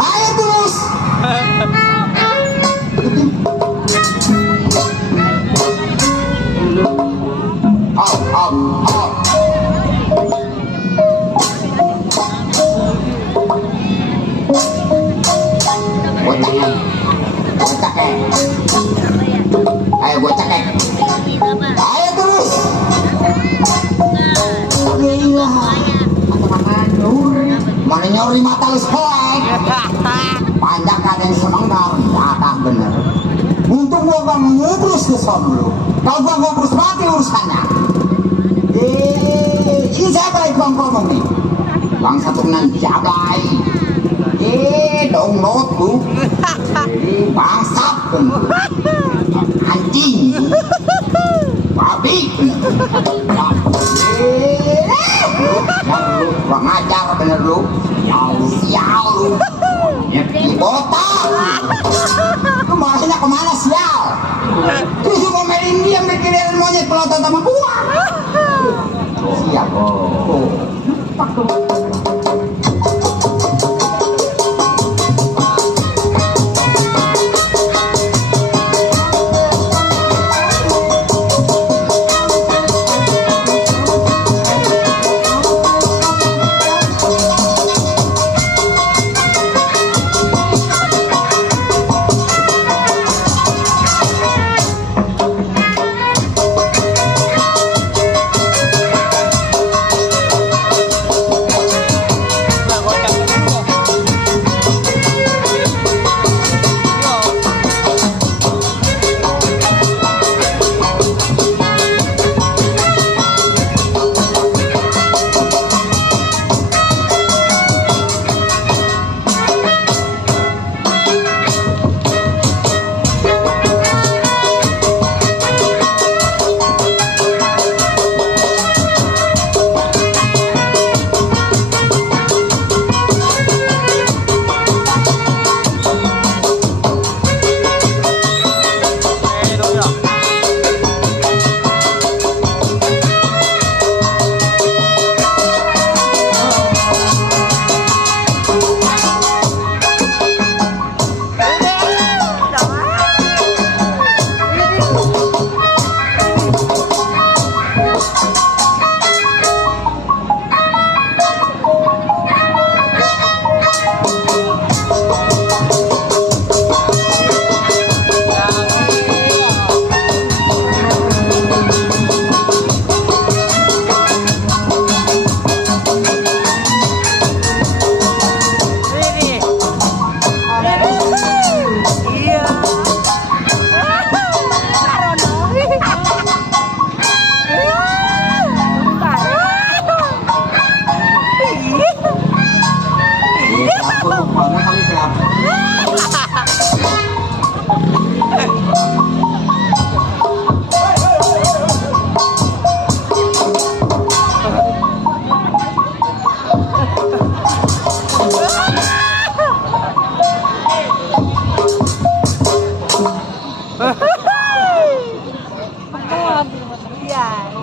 Ayo terus. Ayo gocek. Ayo terus. Mana nyori mata lu sekolah panjang kadang seneng datang bener untuk gua gak ngubrus ke son lu kalau gua ngubrus mati urusannya. Ini siapa yang ngomong nih bang satu nan jabai dong not lu bangsat bener anjing babi lu kurang ajar bener lu sial lu botak lu maksudnya kemana sial terus mau main dia mikirin monyet pelotot sama gua sial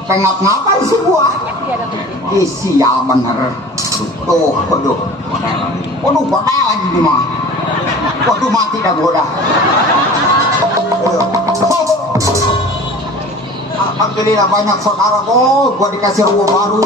pengap-ngapan sih gua. Sial bener. Tuh, waduh. Waduh, botel lagi di mah. Waduh, mati dah gua dah. Alhamdulillah banyak saudara, gua dikasih rumah baru.